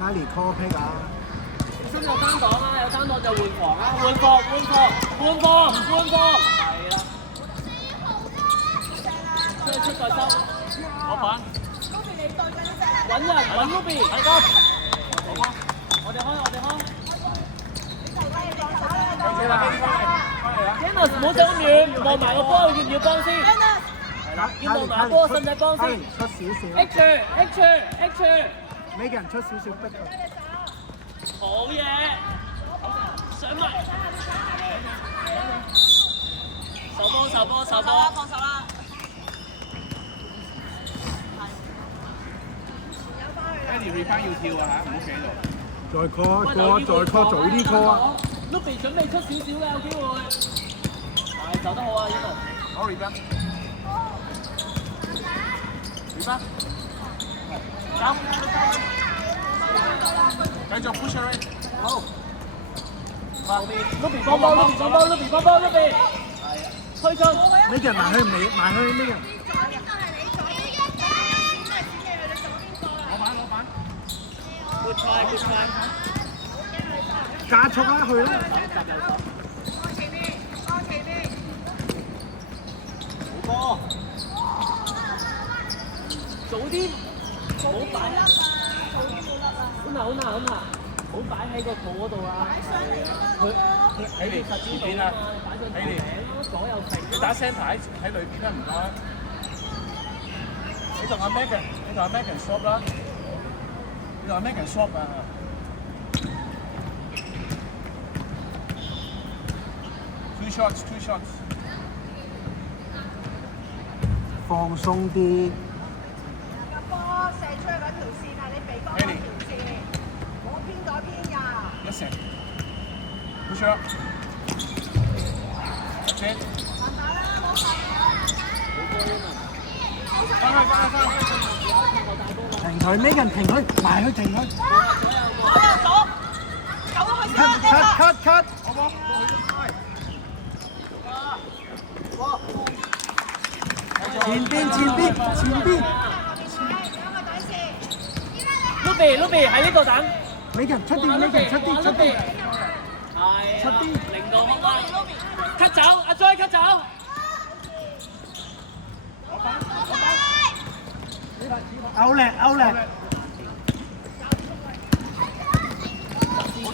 卡尼 call pick 啊！心有單檔啊，有單檔就換防啊，換防，係啦。出再收，攞板。揾人，揾 Ruby。係咁。我哋開。Dennis 唔好走咁遠，望埋個波，要唔要幫先？係啦，要望埋個波，使唔使幫先？出少少。H，每個人出少少逼佢。好嘢，上埋。受波。放手啦。Eddie return 要跳啊嚇，唔好企喺度。再 call，早啲 call 啊 ！Ruby 準備出少少嘅，有機會。係走得好啊，呢度。好 return。走。繼續 push 佢。好。後面 Ruby 幫波。係啊，推進。每個人埋去呢個。攞板。Good try。加速啦，去啦！好波，早啲，唔好擺，好難，唔好擺喺個肚嗰度啊！佢喺你前邊啊！喺你左右停。你打 centre 喺裏邊啦，唔該。你同阿 Megan swap 啦。你同阿 Megan swap 啊！Two shots。放鬆啲。個波射出去嗰條線係你鼻哥嗰條線，唔好偏左偏右。Listen。Push up。That's it。翻去。停佢，咩人停佢，埋去停佢。左，救咗佢先啦！ cut。好波。前邊。Ruby 喺呢度等。每個人出啲。係。出啲。零度空啦。cut 走，阿 Joy cut 走。out 力。唔好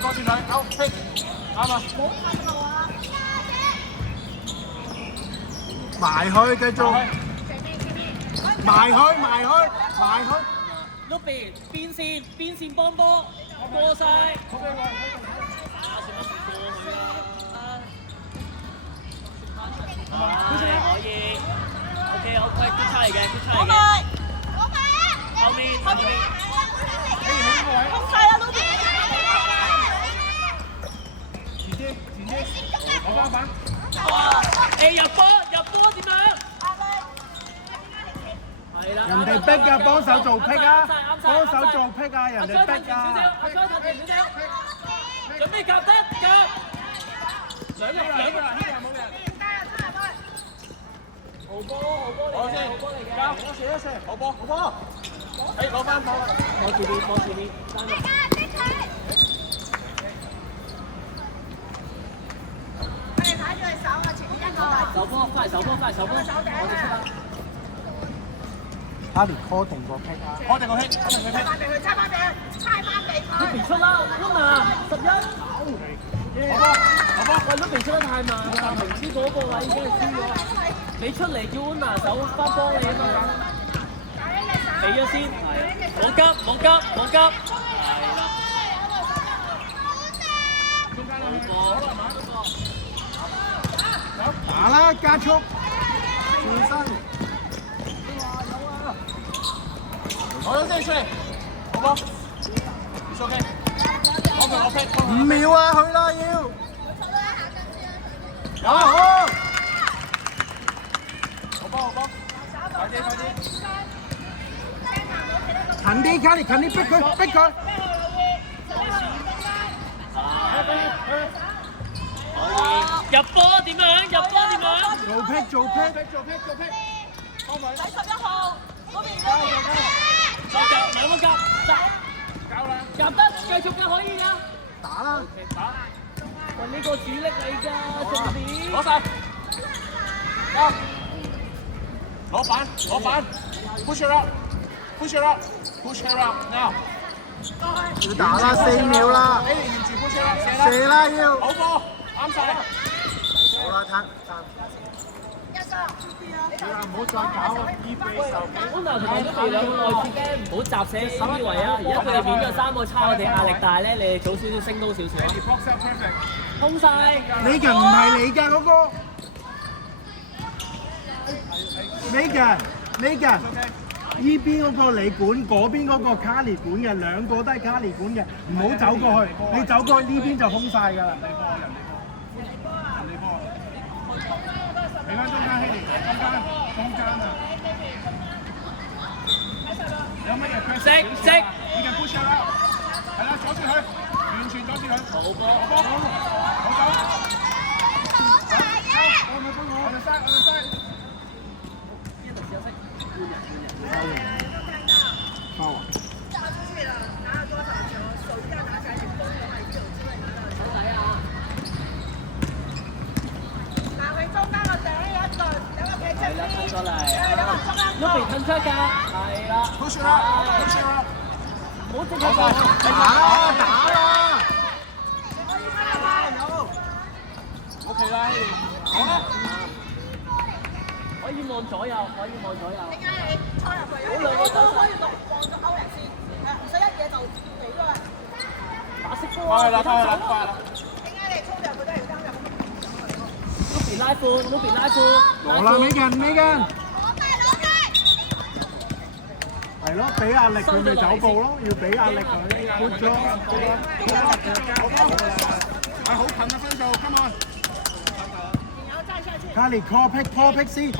多轉佢，out pick，啱啊！埋去，繼續。埋去。Ruby 邊線幫波，過晒。可以。OK， 好 quick，good try 嚟嘅。後面。空晒啦 ，Ruby。前啲，我幫板。入波點樣？係啦。人哋逼㗎，幫手做pick啊！人哋逼啊！阿 Joy 停少少。準備夾。兩個冇人。好波嚟嘅，好波，攞翻波。幫住啲，我哋睇住佢手啊，前面一個。手波，快手波，我哋出啦。卡尼 call 定個 pick 啊！我哋個 hit，猜翻俾佢。Ruby 出啦 ，Luna 11。好波。喂 ，Ruby 出得太慢啦，明知嗰個位已經係輸咗。你出嚟叫 Luna 手翻幫你啊嘛。俾咗先，冇急。係啦。打啦，加速，轉身。攞咗先出嚟，好波。It's OK。我 pick。5秒啊，去啦要。好。好波。快啲。近啲，卡尼近啲，逼佢。入波點樣？做 pick。第11號嗰邊。兩個夾，夾得繼續嘅可以㗎。打啦！打！喂，呢個主力嚟㗎，重點。攞晒！啊！攞板 ！Push her up！Push her up！Push her up now！ 要打啦，4秒啦！你沿住 push her up 射啦要！好波，啱晒！好啦，攤。唔好再搞啊！依比手。安娜同埋佢哋兩個外接咧，唔好集死以為啊！而家佢哋變咗3個差，我哋壓力大咧，你哋早少少升高少少啊！空晒！你嘅唔係你㗎嗰個。Megan，依邊嗰個你管，嗰邊嗰個卡尼管嘅，兩個都係卡尼管嘅，唔好走過去，你走過去呢邊就空晒㗎啦。你翻中間希利，中間啊！有乜嘢？食！你嘅 push 啦，係啦，阻住佢，完全阻住佢。好波，好走。我哋塞。包啊！炸出去了，拿了多少球？手一定要拿起来，你攻的话，你就有机会拿到球。拿回中間個頂有一個，有個企出邊，褪過嚟。有個中間個。Ruby 褪出㗎，係啦。push 啦，唔好即刻打啦！！O K 啦，好啦。可以望左右。點解你衝入去？你都可以望咗歐人先，唔使一嘢就俾㗎啦。打色波啊！快啦！點解你衝入去都係要爭入！Ruby 拉闊。攞啦，Megan。係咯，俾壓力佢咪走步咯，要俾壓力佢。Good job。好近啊分數 ，come on。卡尼 call pick 先。手。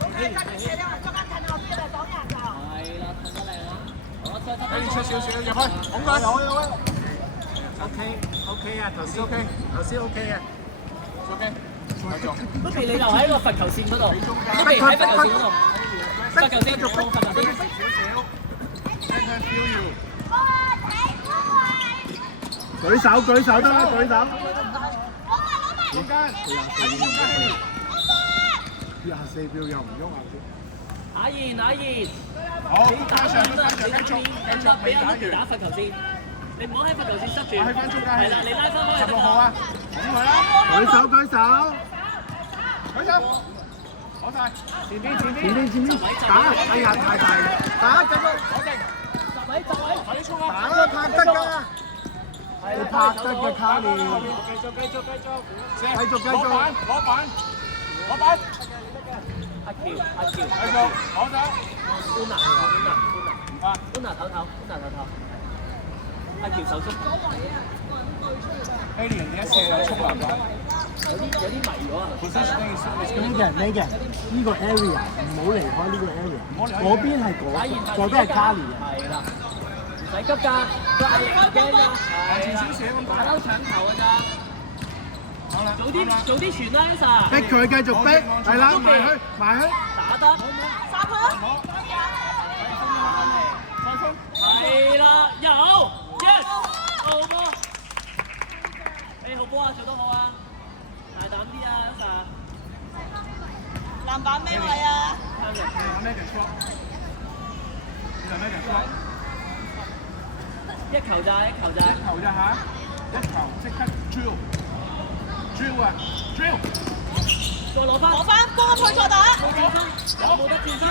中間跟住你話中間近後邊就擋人就。係啦，褪得靚啦。俾你出少少入去，拱佢。OK 啊，頭先 OK 啊。OK。Ruby 你留喺個罰球線嗰度，Ruby 喺罰球線嗰度。罰球線，罰球線。舉手得啦，舉手。中間24秒又唔喐啊！打完。好，加上，繼續，俾阿 Ruby 打罰球線，你唔好喺罰球線塞住。喺翻中間。係啦，你拉翻開就得16號啊，拱佢啦。舉手。攞晒。前邊，打！哎呀，太大啦！打，繼續。攞定。集位。快啲衝啊！打啦，拍得㗎！你拍得嘅卡尼。繼續。攞板。阿喬。繼續，攞走。Una 唞。阿喬手足。希連你一射就衝入咗。有啲迷咗啊 Megan，呢個 area 唔好離開呢個 area， 嗰邊係嗰邊係卡尼。係啦，唔使急㗎，都係唔驚㗎，打撈搶球㗎咋。早啲傳啦 ，Elsa。逼佢繼續逼，係啦，埋去。打得。殺佢！係啦，有 ，yes， 好波。好波啊，做得好啊！大膽啲啊 ，Elsa。籃板咩位啊？一球咋嚇，一球即刻 drill 啊 drill， 再攞翻，幫佢再打。冇得轉身。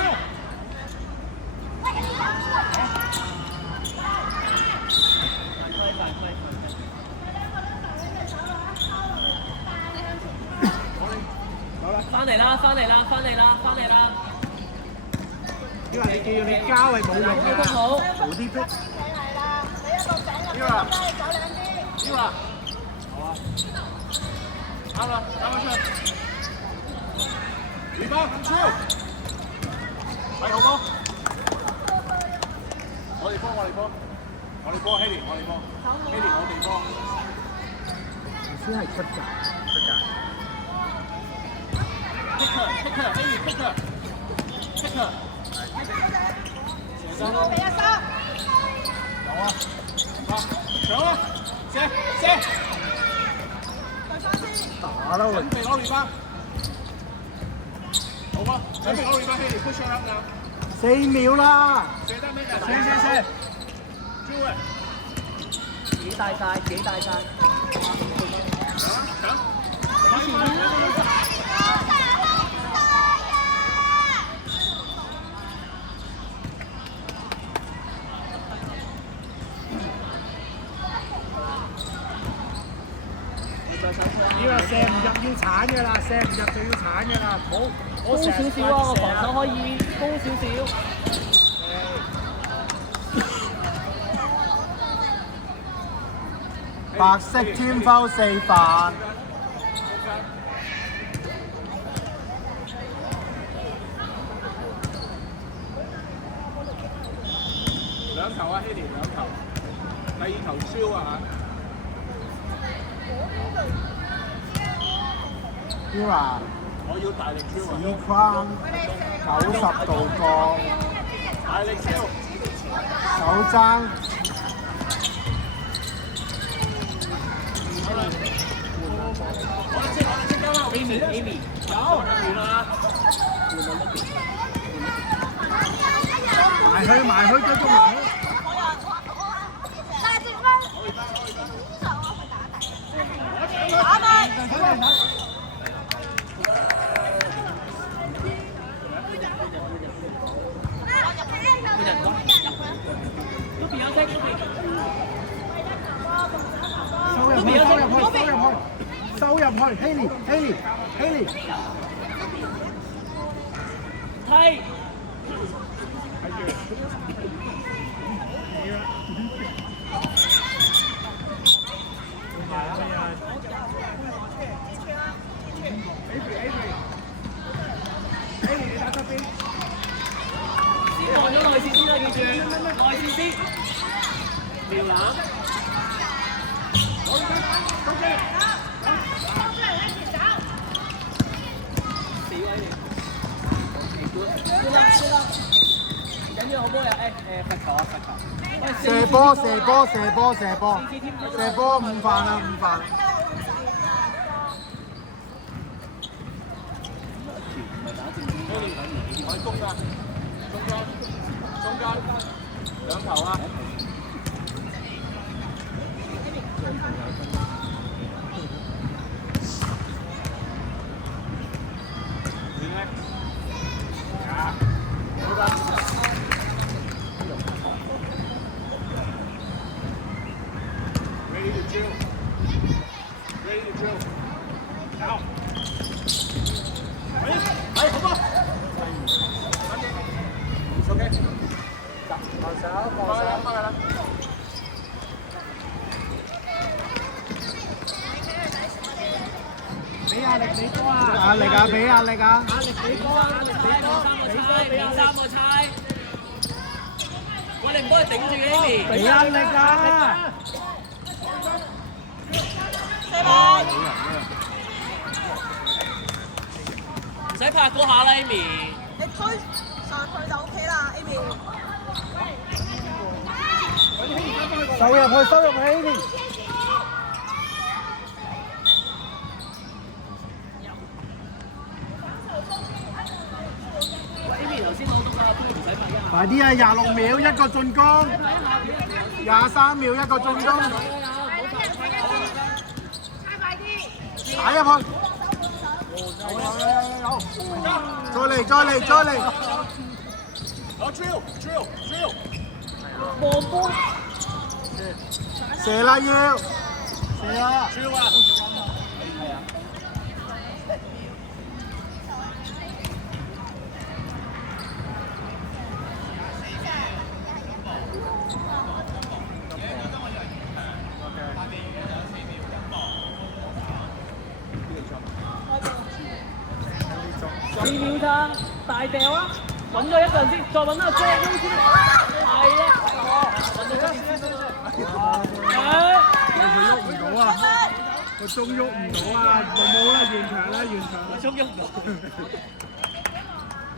翻嚟啦！因為你叫你交係冇用㗎，好，早啲逼。啱啦，打翻出去。2波超，係好波。我哋波，希連，我哋波。先係出界。Kicker，搶啊！射！打啦喂！準備攞 rebound。好啊！準備攞 rebound， push out now。4秒啦！射得咩？射！追啊！幾大晒，幾大晒。搶！呢個射唔入要鏟㗎啦，射唔入就要鏟㗎啦，高少少啊！我防守可以高少少。白色天包4飯。兩球啊，希連2球，第2球燒啊Mira， 我要大力燒啊！視框90度角，大力燒！手踭。我哋即刻啦 Amy， 有換啦！埋去，繼續埋去。收入去 ，Haley，踢！先望咗內線先啦，記住，內線先。瞄籃。緊要好波呀！罰球啊！罰球！射波5飯啦，5飯。喺中間2球啊！Ready to drill. Ready to drill. Out. 係，好啊。OK。放手。翻嚟啦。俾壓力俾波啊！俾壓力啊！俾3個猜。喂，你唔幫佢頂住嘅 Amy。俾壓力啊！唔使拍嗰下啦 ，Amy。你推上去就 OK 啦 ，Amy。收入去 ，Haley。Amy 頭先攞到個唔使拍一下。快啲啊！26秒一個進攻，23秒一個進攻，打入去。再嚟！好 drill。望波。射啦要，射啊！ drill 啊！4秒咋，大掉啊！揾咗一陣先，再揾阿 Joe 先。係啦，揾到先。佢喐唔到啊！個鐘喐唔到啊！冇啦，完場啦！鐘喐唔到。